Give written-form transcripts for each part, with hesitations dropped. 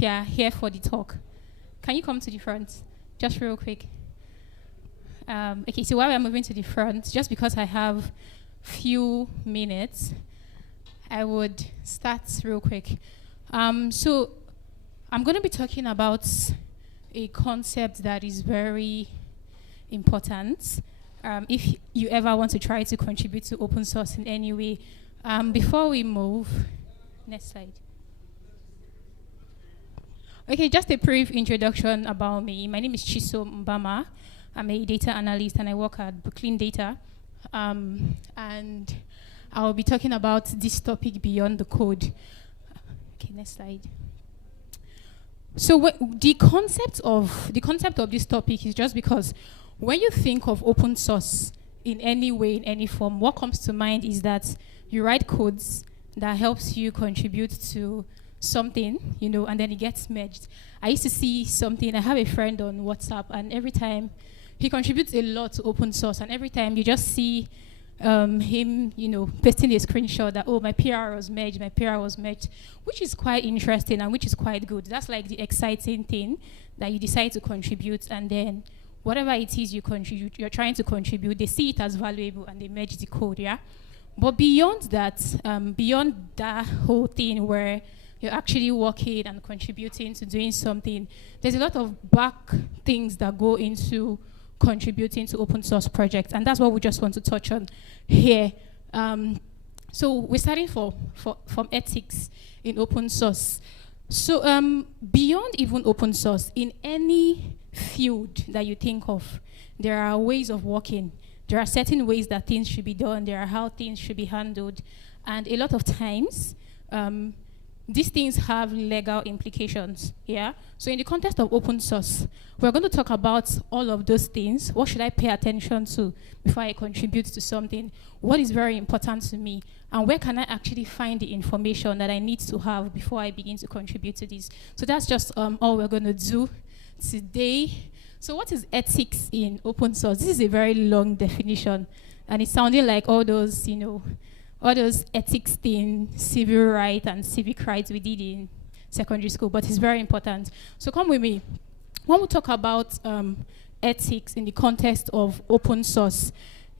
you are here for the talk, can you come to the front? Just real quick. Okay, so while we're moving to the front, just because I have few minutes, I would start real quick. So I'm going to be talking about a concept that is very important. If you ever want to try to contribute to open source in any way, before we move, next slide. Okay, just a brief introduction about me. My name is Chisom Mbama. I'm a data analyst and I work at Brooklyn Data. And I'll be talking about this topic beyond the code. Okay, next slide. So the concept of this topic is just because when you think of open source in any way, in any form, what comes to mind is that you write codes that helps you contribute to something, and then it gets merged. I used to see something, I have a friend on WhatsApp, and every time he contributes a lot to open source, and every time you just see him, pasting a screenshot that, oh, my PR was merged, which is quite interesting and which is quite good. That's like the exciting thing that you decide to contribute, and then whatever it is you're trying to contribute, they see it as valuable and they merge the code, yeah? But beyond that whole thing where you're actually working and contributing to doing something, there's a lot of back things that go into contributing to open source projects, and that's what we just want to touch on here. So we're starting from ethics in open source. So beyond even open source, in any field that you think of, there are ways of working. There are certain ways that things should be done. There are how things should be handled. And a lot of times, these things have legal implications, yeah? So in the context of open source, we're going to talk about all of those things. What should I pay attention to before I contribute to something? What is very important to me? And where can I actually find the information that I need to have before I begin to contribute to this? So that's just all we're going to do today. So what is ethics in open source? This is a very long definition, and it's sounding like all those, all those ethics things, civil rights and civic rights we did in secondary school, but it's very important. So come with me. When we talk about ethics in the context of open source,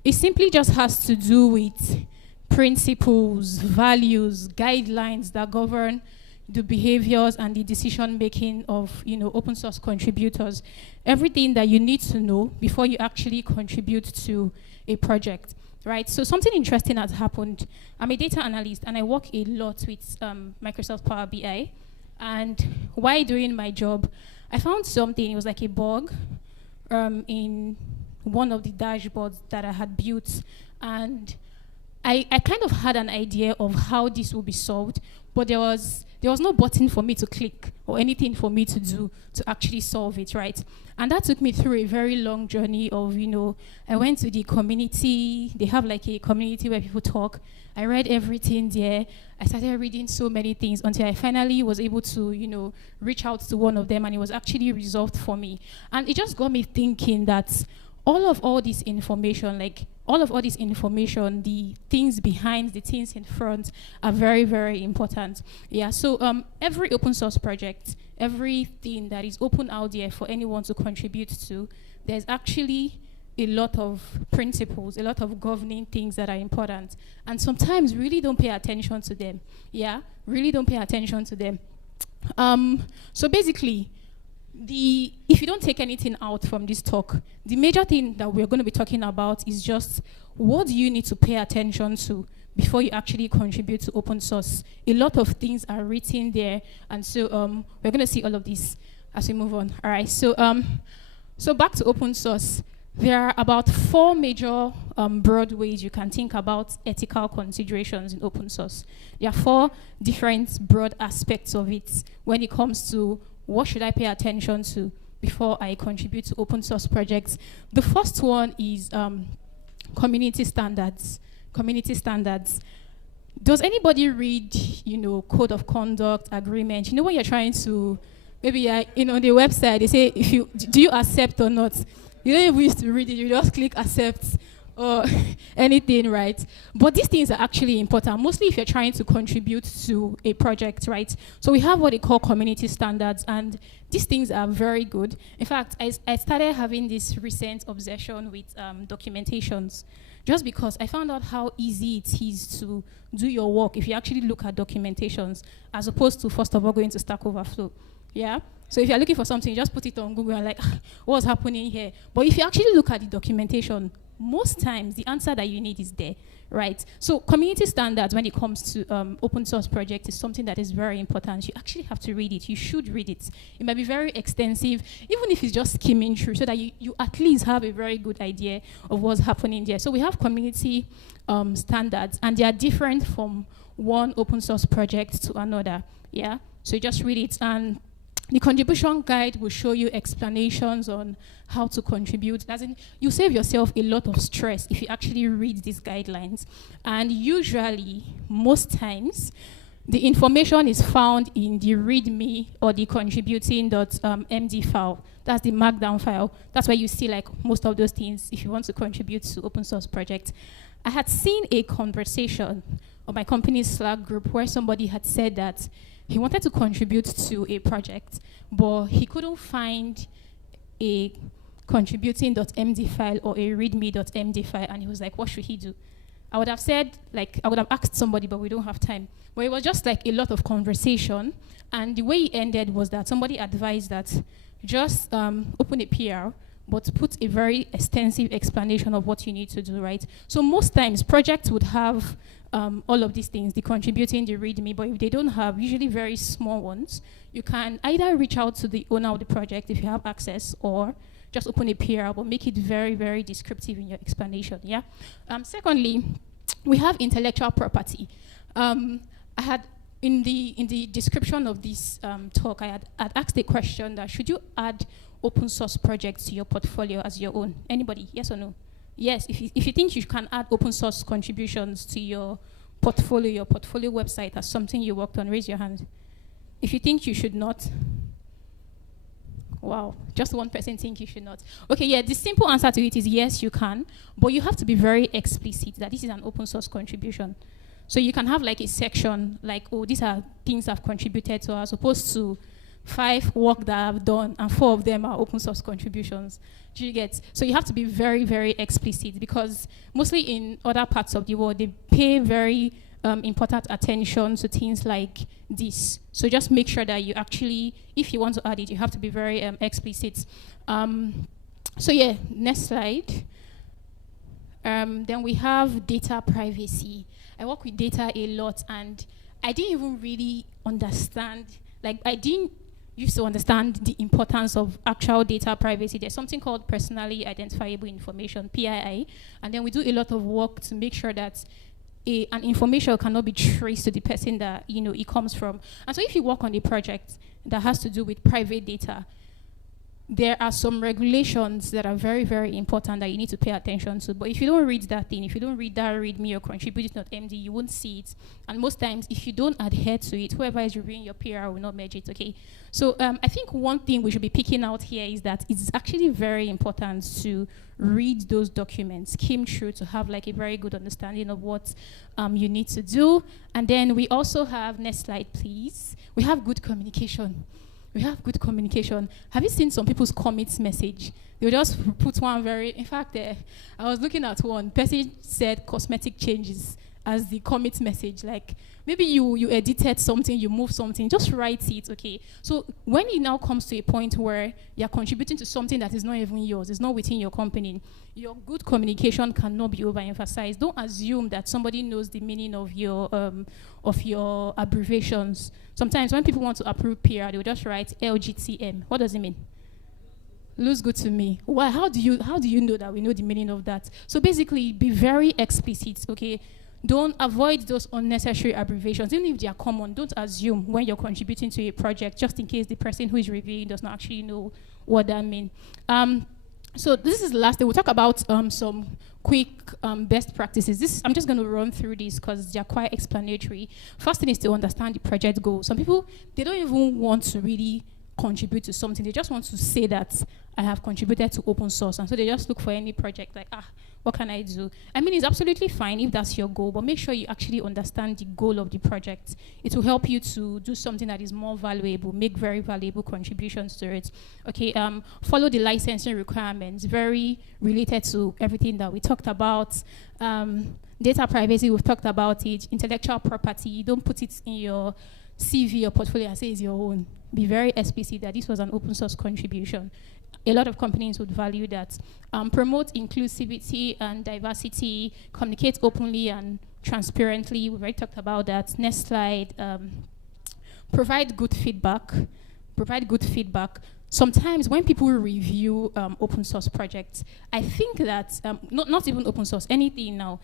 it simply just has to do with principles, values, guidelines that govern the behaviors and the decision-making of open source contributors. Everything that you need to know before you actually contribute to a project. Right, so something interesting has happened. I'm a data analyst and I work a lot with Microsoft Power BI. And while doing my job, I found something. It was like a bug in one of the dashboards that I had built. And I kind of had an idea of how this will be solved, but there was no button for me to click or anything for me to do to actually solve it, right? And that took me through a very long journey of, I went to the community. They have like a community where people talk. I read everything there. I started reading so many things until I finally was able to, reach out to one of them, and it was actually resolved for me. And it just got me thinking that all this information, the things behind, the things in front are very, very important. Yeah, so every open source project, everything that is open out there for anyone to contribute to, there's actually a lot of principles, a lot of governing things that are important. And sometimes really don't pay attention to them. Yeah, really don't pay attention to them. So basically, if you don't take anything out from this talk, the major thing that we're going to be talking about is just what do you need to pay attention to before you actually contribute to open source. A lot of things are written there, and so we're going to see all of this as we move on. All right, so back to open source. There are about 4 major broad ways you can think about ethical considerations in open source. There are 4 different broad aspects of it when it comes to what should I pay attention to before I contribute to open source projects. The first one is community standards. Community standards. Does anybody read, code of conduct, agreement? When you're trying to, maybe, the website, they say, do you accept or not? You don't even used to read it, you just click accept. or anything, right? But these things are actually important, mostly if you're trying to contribute to a project, right? So we have what they call community standards, and these things are very good. In fact, I started having this recent obsession with documentations, just because I found out how easy it is to do your work if you actually look at documentations, as opposed to, first of all, going to Stack Overflow. Yeah? So if you're looking for something, just put it on Google and like, what's happening here? But if you actually look at the documentation, most times the answer that you need is there, right? So community standards when it comes to open source project is something that is very important. You actually have to read it. You should read it. It might be very extensive, even if it's just skimming through, so that you at least have a very good idea of what's happening there. So we have community standards, and they are different from one open source project to another, yeah? So you just read it, and the contribution guide will show you explanations on how to contribute. As in, you save yourself a lot of stress if you actually read these guidelines. And usually, most times, the information is found in the README or the contributing.md file. That's the markdown file. That's where you see like most of those things if you want to contribute to open source projects. I had seen a conversation on my company's Slack group where somebody had said that he wanted to contribute to a project, but he couldn't find a contributing.md file or a readme.md file, and he was like, what should he do? I would have said, like, I would have asked somebody, but we don't have time. But it was just like a lot of conversation, and the way it ended was that somebody advised that just open a PR, but put a very extensive explanation of what you need to do, right? So most times, projects would have all of these things, the contributing, the README, but if they don't have, usually very small ones, you can either reach out to the owner of the project if you have access, or just open a PR, but make it very, very descriptive in your explanation, yeah? Secondly, we have intellectual property. I had, in the description of this talk, I had asked a question that should you add open source projects to your portfolio as your own? Anybody, yes or no? Yes, if you think you can add open source contributions to your portfolio website as something you worked on, raise your hand. If you think you should not, wow, just one person think you should not. Okay, yeah, the simple answer to it is yes, you can, but you have to be very explicit that this is an open source contribution. So you can have like a section like, oh, these are things I've contributed to, as opposed to 5 work that I've done, and 4 of them are open source contributions. Do you get? So you have to be very, very explicit, because mostly in other parts of the world, they pay very important attention to things like this. So just make sure that you actually, if you want to add it, you have to be very explicit. So yeah, next slide. Then we have data privacy. I work with data a lot, and I didn't even really understand, like I didn't used to understand the importance of actual data privacy. There's something called personally identifiable information, PII, and then we do a lot of work to make sure that an information cannot be traced to the person that it comes from. And so if you work on a project that has to do with private data, there are some regulations that are very, very important that you need to pay attention to. But if you don't read that thing, if you don't read that README or contributing.md, you won't see it. And most times, if you don't adhere to it, whoever is reviewing your PR will not merge it, okay? So I think one thing we should be picking out here is that it's actually very important to read those documents, skim through to have like a very good understanding of what you need to do. And then we also have, next slide, please. We have good communication. We have good communication. Have you seen some people's commits message? They'll just put one very, in fact, I was looking at one, person said cosmetic changes as the commit message. Like, maybe you edited something, you moved something, just write it, okay? So when it now comes to a point where you're contributing to something that is not even yours, it's not within your company, your good communication cannot be overemphasized. Don't assume that somebody knows the meaning of your abbreviations. Sometimes when people want to approve PR, they'll just write LGTM. What does it mean? Looks good to me. Why? How do you know that we know the meaning of that? So basically, be very explicit, okay? Don't avoid those unnecessary abbreviations. Even if they are common, don't assume when you're contributing to a project, just in case the person who is reviewing does not actually know what that means. So this is the last thing. We'll talk about some quick best practices. I'm just going to run through these because they're quite explanatory. First thing is to understand the project goals. Some people, they don't even want to really contribute to something. They just want to say that I have contributed to open source. And so they just look for any project like, what can I do? I mean, it's absolutely fine if that's your goal, but make sure you actually understand the goal of the project. It will help you to do something that is more valuable, make very valuable contributions to it. Okay, follow the licensing requirements, very related to everything that we talked about. Data privacy, we've talked about it. Intellectual property, don't put it in your CV or portfolio and say it's your own. Be very explicit that this was an open source contribution. A lot of companies would value that. Promote inclusivity and diversity, communicate openly and transparently. We've already talked about that. Next slide. Provide good feedback. Sometimes when people review open source projects, I think that, not even open source, anything now,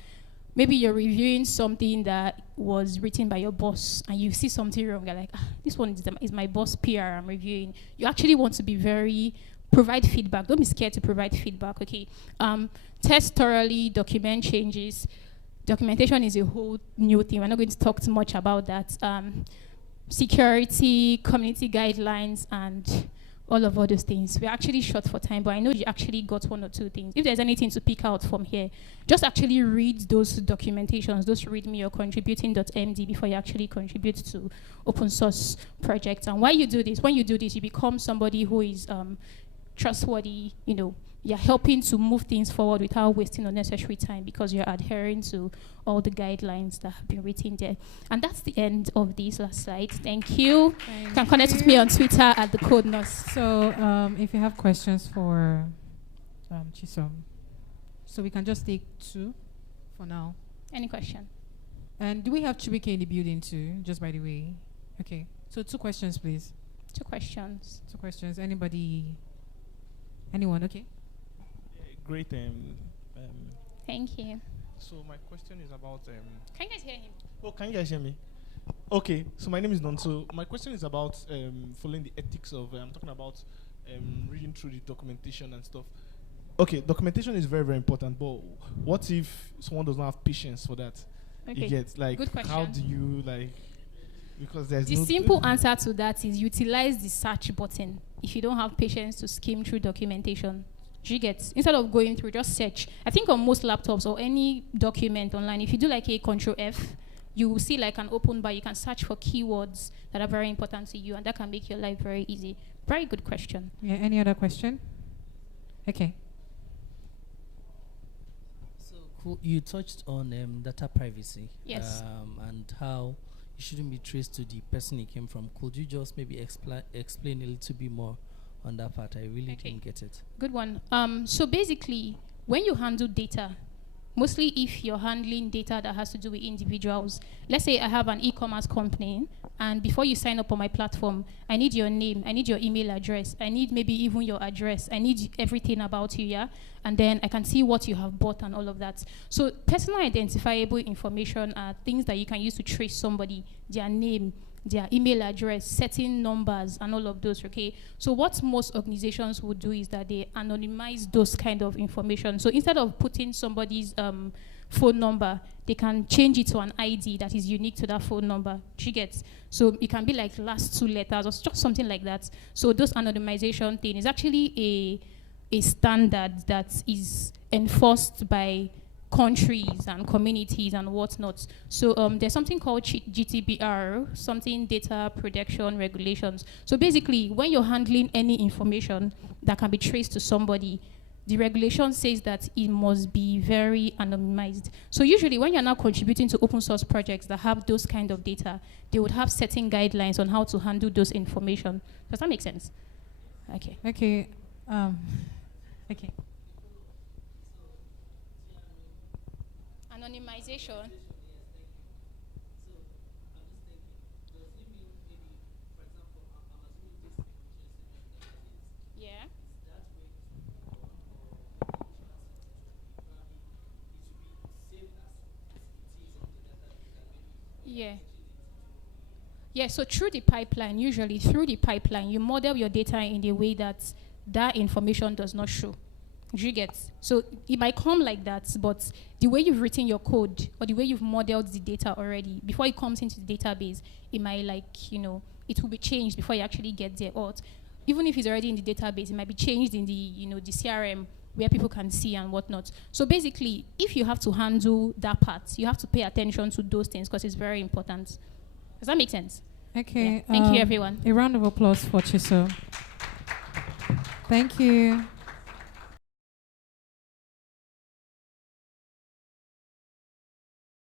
maybe you're reviewing something that was written by your boss and you see something wrong, you're like, this one is my boss PR I'm reviewing. You actually want to provide feedback. Don't be scared to provide feedback, okay? Test thoroughly, document changes. Documentation is a whole new thing. We're not going to talk too much about that. Security, community guidelines, and all of those things. We're actually short for time, but I know you actually got one or two things. If there's anything to pick out from here, just actually read those documentations, those readme or contributing.md before you actually contribute to open source projects. And when you do this, you become somebody who is trustworthy, you're helping to move things forward without wasting unnecessary time because you're adhering to all the guidelines that have been written there. And that's the end of this last slide. Thank you. You can connect with me on Twitter at the Code Nurse. So if you have questions for Chisom, so we can just take 2 for now. Any question? And do we have Chibuike in the building too, just by the way? Okay, so 2 questions, please. 2 questions. 2 questions. Anyone, okay? Great. Thank you. So my question is about... Can you guys hear him? Oh, can you guys hear me? Okay, so my name is Don. So my question is about following the ethics of... I'm talking about reading through the documentation and stuff. Okay, documentation is very, very important, but what if someone does not have patience for that? Okay. You get, good question. How do you, because there's the simple answer to that is utilize the search button if you don't have patience to skim through documentation. You get, instead of going through, just search. I think on most laptops or any document online, if you do a Control F, you will see an open bar. You can search for keywords that are very important to you, and that can make your life very easy. Very good question. Yeah, any other question? Okay. So cool. You touched on data privacy. Yes. And how it shouldn't be traced to the person it came from. Could you just maybe explain a little bit more on that part? I really didn't get it. Good one. So basically, when you handle data, mostly if you're handling data that has to do with individuals, let's say I have an e-commerce company, and before you sign up on my platform, I need your name, I need your email address, I need maybe even your address, I need everything about you, yeah? And then I can see what you have bought and all of that. So personal identifiable information are things that you can use to trace somebody, their name, their email address, certain numbers, and all of those, okay? So what most organizations would do is that they anonymize those kind of information. So instead of putting somebody's phone number, they can change it to an ID that is unique to that phone number. She gets. So it can be last 2 letters or just something like that. So those anonymization thing is actually a standard that is enforced by countries and communities and whatnot. So there's something called GDPR, something data protection regulations. So basically, when you're handling any information that can be traced to somebody, the regulation says that it must be very anonymized. So usually when you're now contributing to open source projects that have those kind of data, they would have certain guidelines on how to handle those information. Does that make sense? Okay. Okay. Okay. Anonymization. Yeah. Yeah. Yeah, so through the pipeline, you model your data in a way that that information does not show. You get. So it might come like that, but the way you've written your code or the way you've modeled the data already, before it comes into the database, it might it will be changed before you actually get there. Or even if it's already in the database, it might be changed in the CRM where people can see and whatnot. So basically, if you have to handle that part, you have to pay attention to those things because it's very important. Does that make sense? Okay. Yeah. Thank you, everyone. A round of applause for Chisom. Thank you.